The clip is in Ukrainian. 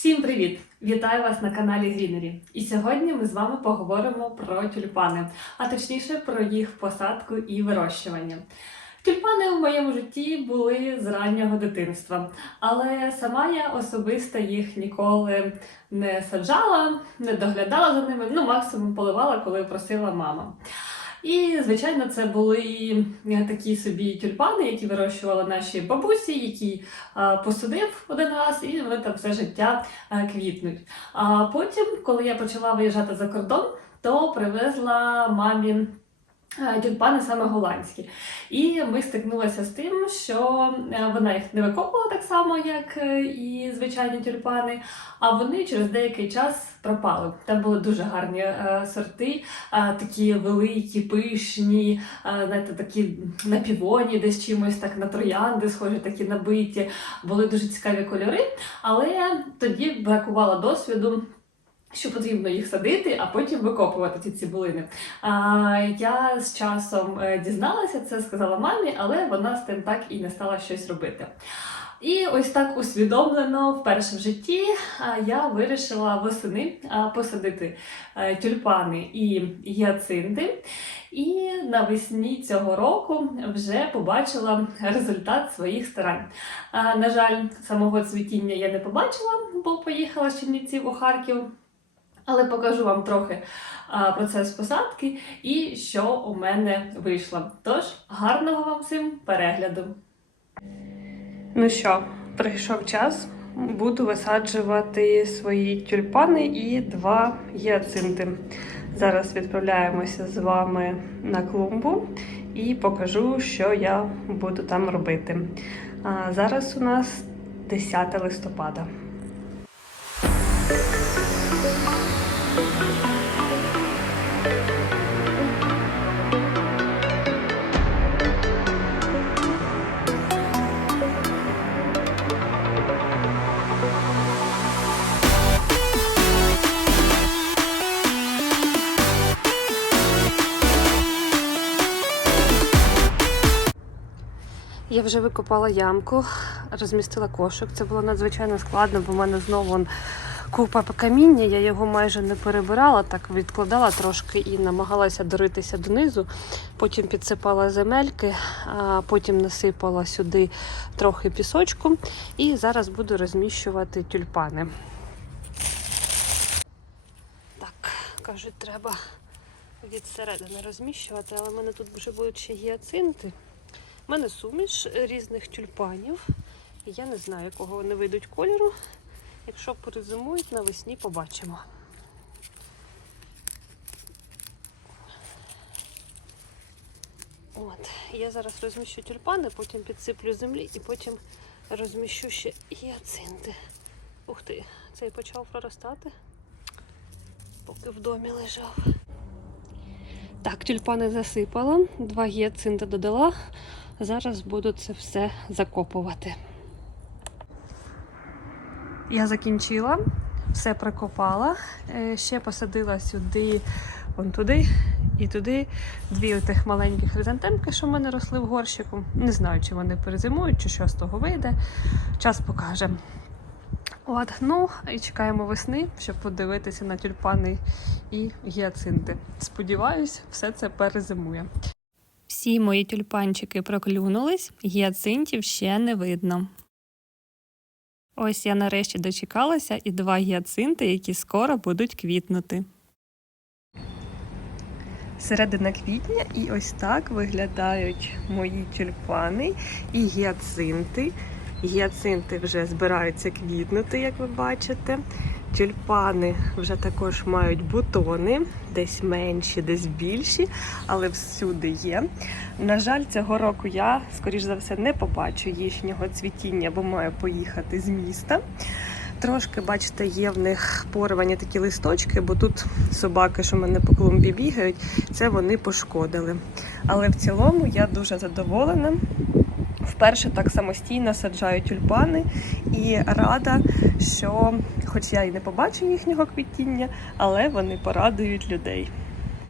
Всім привіт! Вітаю вас на каналі Грінері. І сьогодні ми з вами поговоримо про тюльпани, а точніше про їх посадку і вирощування. Тюльпани в моєму житті були з раннього дитинства, але сама я особисто їх ніколи не саджала, не доглядала за ними, ну максимум поливала, коли просила мама. І, звичайно, це були е, такі собі тюльпани, які вирощували наші бабусі, які е, посадив один раз, і вони там все життя е, квітнуть. А потім, коли я почала виїжджати за кордон, то привезла мамі. Е, Тюльпани саме голландські. І ми стикнулися з тим, що е, вона їх не викопувала так само, як е, і звичайні тюльпани, а вони через деякий час пропали. Там були дуже гарні сорти, такі великі, пишні, знаєте, такі на півоні, десь чимось так на троянди, схожі, такі набиті. Були дуже цікаві кольори, але тоді бракувало досвіду. Що потрібно їх садити, а потім викопувати ці цибулини. А, я з часом е, дізналася це, сказала мамі, але вона з тим так і не стала щось робити. І ось так усвідомлено вперше в житті я вирішила восени посадити е, тюльпани і гіацинти. І навесні цього року вже побачила результат своїх старань. На жаль, самого цвітіння я не побачила, бо поїхала з Чернівців у Харків. Але покажу вам трохи процес посадки і що у мене вийшло. Тож, гарного вам всім перегляду! Ну що, прийшов час. Буду висаджувати свої тюльпани і два гіацинти. Зараз відправляємося з вами на клумбу і покажу, що я буду там робити. А, зараз у нас 10 листопада. Я вже викопала ямку, розмістила кошик. Це було надзвичайно складно, бо в мене знову купа каміння. Я його майже не перебирала, так відкладала трошки і намагалася доритися донизу. Потім підсипала земельки, а потім насипала сюди трохи пісочку. І зараз буду розміщувати тюльпани. Так, кажуть, треба від середини розміщувати, але в мене тут вже будуть ще гіацинти. У мене суміш різних тюльпанів. Я не знаю, якого вони вийдуть кольору. Якщо перезимують, навесні побачимо. От, я зараз розміщу тюльпани, потім підсиплю землі і потім розміщу ще гіацинти. Ух ти, цей почав проростати, поки в домі лежав. Так, тюльпани засипала, два гіацинти додала. Зараз буду це все закопувати. Я закінчила, все прикопала. Е, Ще посадила сюди, вон туди і туди дві отих маленьких хризантемки, що в мене росли в горщику. Не знаю, чи вони перезимують, чи що з того вийде. Час покаже. От, ну і чекаємо весни, щоб подивитися на тюльпани і гіацинти. Сподіваюсь, все це перезимує. Всі мої тюльпанчики проклюнулись, гіацинтів ще не видно. Ось я нарешті дочекалася і два гіацинти, які скоро будуть квітнути. Середина квітня і ось так виглядають мої тюльпани і гіацинти. Гіацинти вже збираються квітнути, як ви бачите. Тюльпани вже також мають бутони, десь менші, десь більші, але всюди є. На жаль, цього року я, скоріш за все, не побачу їхнього цвітіння, бо маю поїхати з міста. Трошки, бачите, є в них порвані такі листочки, бо тут собаки, що мене по клумбі бігають, це вони пошкодили. Але в цілому я дуже задоволена. Вперше так самостійно саджаю тюльпани і рада, що, хоч я і не побачу їхнього квітіння, але вони порадують людей.